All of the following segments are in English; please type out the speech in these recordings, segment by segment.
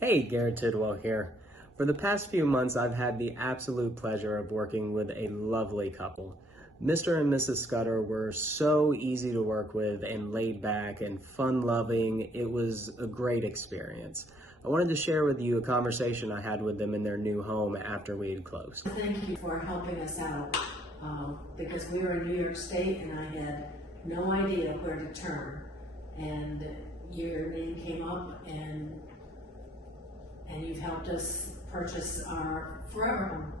Hey, Garrett Tidwell here. For the past few months, I've had the absolute pleasure of working with a lovely couple. Mr. and Mrs. Scudder were so easy to work with and laid back and fun-loving. It was a great experience. I wanted to share with you a conversation I had with them in their new home after we had closed. Thank you for helping us out because we were in New York State and I had no idea where to turn. And your name came up and you've helped us purchase our forever home.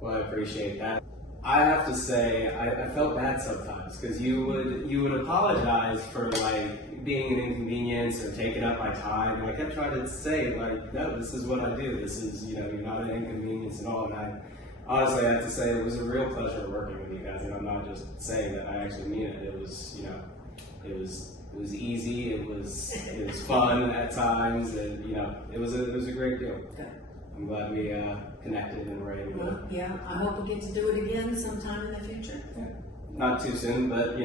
Well, I appreciate that. I have to say, I felt bad sometimes because you would apologize for like being an inconvenience or taking up my time. And I kept trying to say like, no, this is what I do. This is, you're not an inconvenience at all. And honestly, I have to say it was a real pleasure working with you guys. And I'm not just saying that, I actually mean it. It was, it was easy. It was fun at times, and it was a great deal. Good. I'm glad we connected and were able to. Yeah, I hope we get to do it again sometime in the future. Yeah. Not too soon, but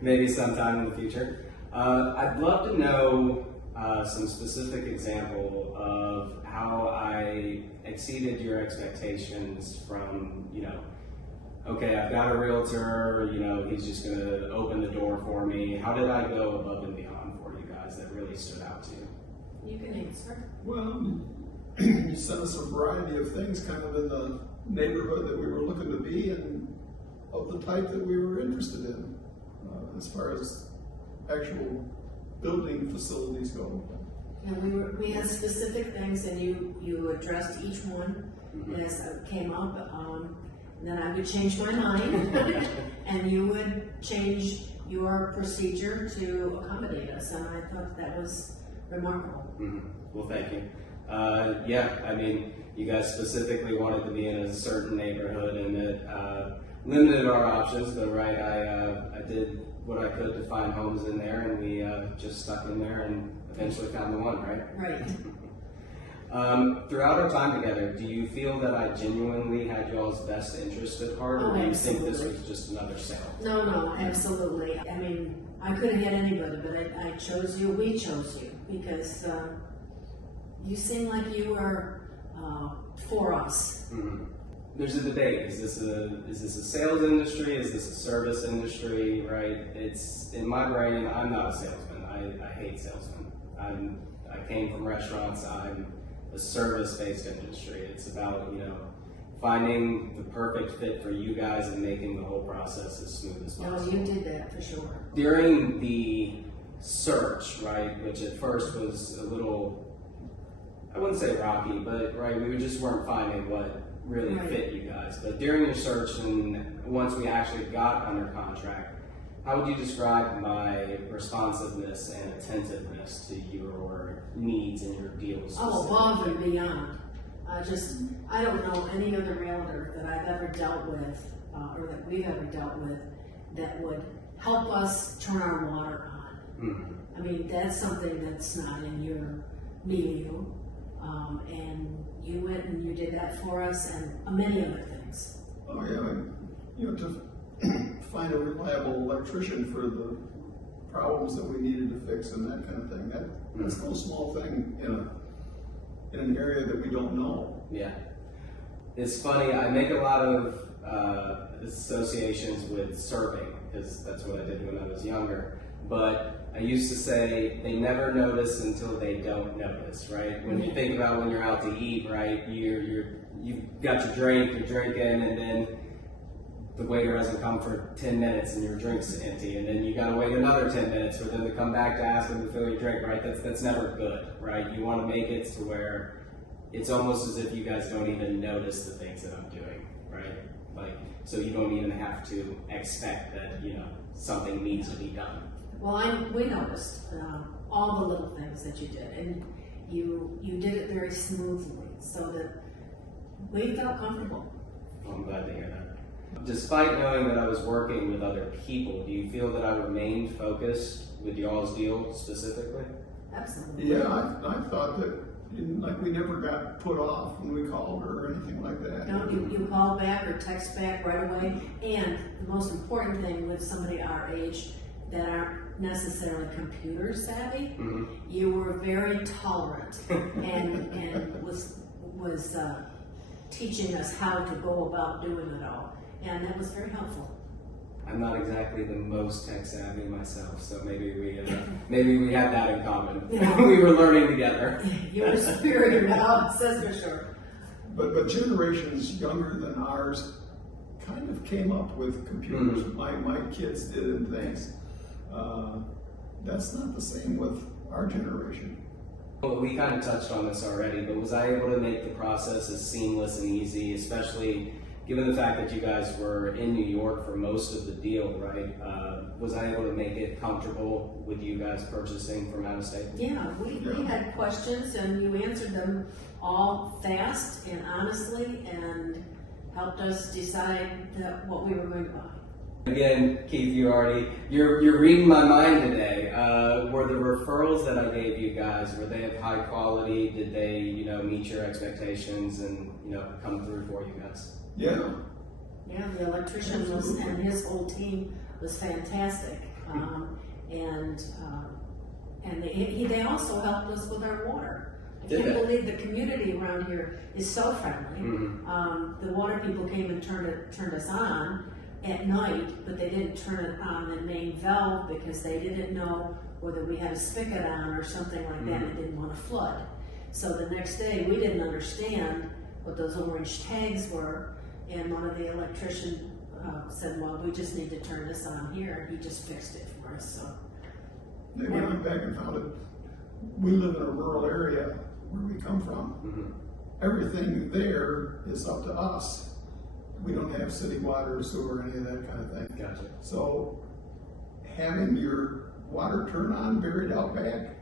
maybe sometime in the future. I'd love to know some specific example of how I exceeded your expectations from, okay, I've got a realtor, he's just going to open the door for me. How did I go above and beyond for you guys that really stood out to you? You can answer. Well, you sent us a variety of things kind of in the neighborhood that we were looking to be and of the type that we were interested in as far as actual building facilities go. And we had specific things and you addressed each one as it came up. Then I would change my mind and you would change your procedure to accommodate us, and I thought that was remarkable. Mm-hmm. Well, thank you. You guys specifically wanted to be in a certain neighborhood, and it limited our options, but I did what I could to find homes in there, and we just stuck in there and eventually found the one, right? Right. Throughout our time together, do you feel that I genuinely had y'all's best interest at heart, or do you think this was just another sale? No, absolutely. I could have had anybody, but I chose you. We chose you because you seem like you were for us. Mm-hmm. There's a debate. Is this a sales industry? Is this a service industry? Right? It's in my brain. I'm not a salesman. I hate salesmen. I came from restaurants. I'm a service-based industry. It's about, finding the perfect fit for you guys and making the whole process as smooth as possible. No, you did that for sure. During the search, right, which at first was a little, I wouldn't say rocky, but we just weren't finding what really fit you guys. But during your search and once we actually got under contract, how would you describe my responsiveness and attentiveness to your needs and your deals? Oh, above and beyond. I don't know any other realtor that I've ever dealt with, or that we've ever dealt with, that would help us turn our water on. Mm-hmm. That's something that's not in your milieu. And you went and you did that for us, and many other things. Oh yeah, to find a reliable electrician for the problems that we needed to fix and that kind of thing. That's no small thing in an area that we don't know. Yeah. It's funny, I make a lot of associations with serving, because that's what I did when I was younger. But I used to say they never notice until they don't notice, right? When you think about when you're out to eat, right, you've got your drink, you're drinking, and then the waiter hasn't come for 10 minutes and your drink's empty, and then you gotta wait another 10 minutes for them to come back to ask them to fill your drink, right? That's never good, right? You wanna make it to where it's almost as if you guys don't even notice the things that I'm doing, right? So you don't even have to expect that, something needs to be done. Well, we noticed all the little things that you did, and you did it very smoothly, so that we felt comfortable. Well, I'm glad to hear that. Despite knowing that I was working with other people, do you feel that I remained focused with y'all's deal specifically? Absolutely. Yeah, I thought that we never got put off when we called her or anything like that. No, you call back or text back right away, and the most important thing with somebody our age that necessarily computer savvy, Mhm. you were very tolerant and was teaching us how to go about doing it all, and that was very helpful. I'm not exactly the most tech savvy myself, so maybe we have that in common. Yeah. We were learning together. You were superior to us, that's for sure. But generations younger than ours kind of came up with computers. Mm-hmm. My kids did and things. That's not the same with our generation. Well, we kind of touched on this already, but was I able to make the process as seamless and easy, especially given the fact that you guys were in New York for most of the deal, right? Was I able to make it comfortable with you guys purchasing from out of state? Yeah, we had questions and you answered them all fast and honestly and helped us decide what we were going to buy. Again, Keith, you're reading my mind today. Were the referrals that I gave you guys, were they of high quality? Did they, meet your expectations and, come through for you guys? Yeah. Yeah, the electrician and his whole team was fantastic. They also helped us with our water. I can't believe the community around here is so friendly. Mm-hmm. The water people came and turned us on at night, but they didn't turn it on the main valve because they didn't know whether we had a spigot on or something like that and didn't want to flood. So the next day we didn't understand what those orange tags were, and one of the electricians said, well, we just need to turn this on here, and he just fixed it for us. So They went back and found it. We live in a rural area where we come from. Mm-hmm. Everything there is up to us. We don't have city water, sewer, any of that kind of thing. Gotcha. So having your water turn on buried out back,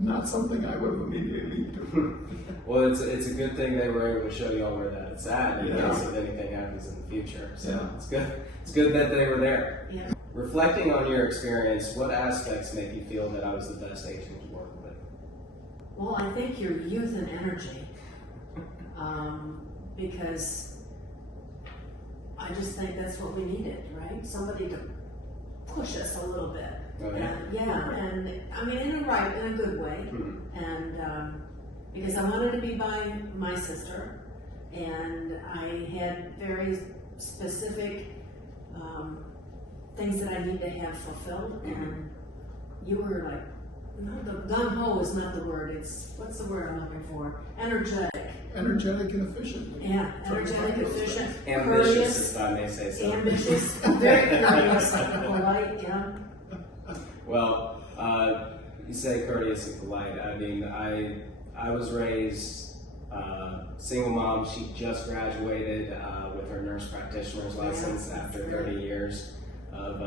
not something I would have immediately do. Well, it's a good thing they were able to show you all where that it's at in Yeah. case if anything happens in the future. So Yeah. it's good. It's good that they were there. yeah. Reflecting on your experience, what aspects make you feel that I was the best agent to work with? Well, I think your youth and energy, because I just think that's what we needed, right? Somebody to push us a little bit. Oh, yeah? And I mean, in a good way. Mm-hmm. And because I wanted to be by my sister, and I had very specific things that I need to have fulfilled, and you were like, no, the gung-ho is not the word, what's the word I'm looking for? Energetic. Energetic and efficient. Yeah, energetic, efficient, Ambitious, courteous, if I may say so. ambitious, very courteous, polite, yeah. Well, you say courteous and polite. I mean, I was raised single mom. She just graduated with her nurse practitioner's license after 30 years of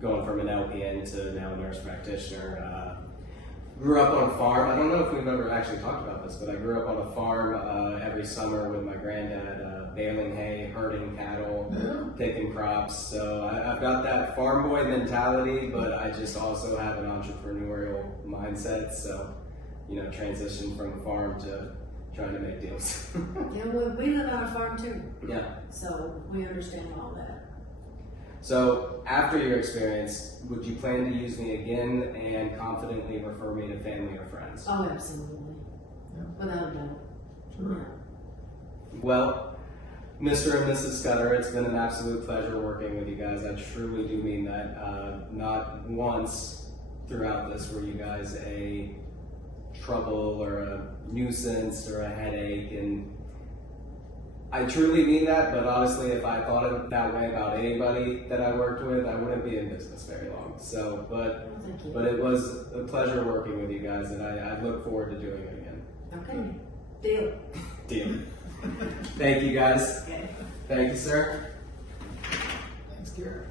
going from an LPN to now a nurse practitioner. Grew up on a farm. I don't know if we've ever actually talked about this, but I grew up on a farm every summer with my granddad, baling hay, herding cattle, picking crops. So I've got that farm boy mentality, but I just also have an entrepreneurial mindset. So, transition from a farm to trying to make deals. Yeah, well, we live on a farm too, Yeah. so we understand all that. So after your experience, would you plan to use me again and confidently refer me to family or friends? Oh, absolutely. Yeah. Without a doubt. Sure. Well, Mr. and Mrs. Scudder, it's been an absolute pleasure working with you guys. I truly do mean that. Not once throughout this were you guys a trouble or a nuisance or a headache, and I truly mean that, but honestly, if I thought it that way about anybody that I worked with, I wouldn't be in business very long. So, Thank you. but it was a pleasure working with you guys, and I look forward to doing it again. Okay, deal. Deal. Thank you guys. Okay. Thank you, sir. Thanks, Garrett.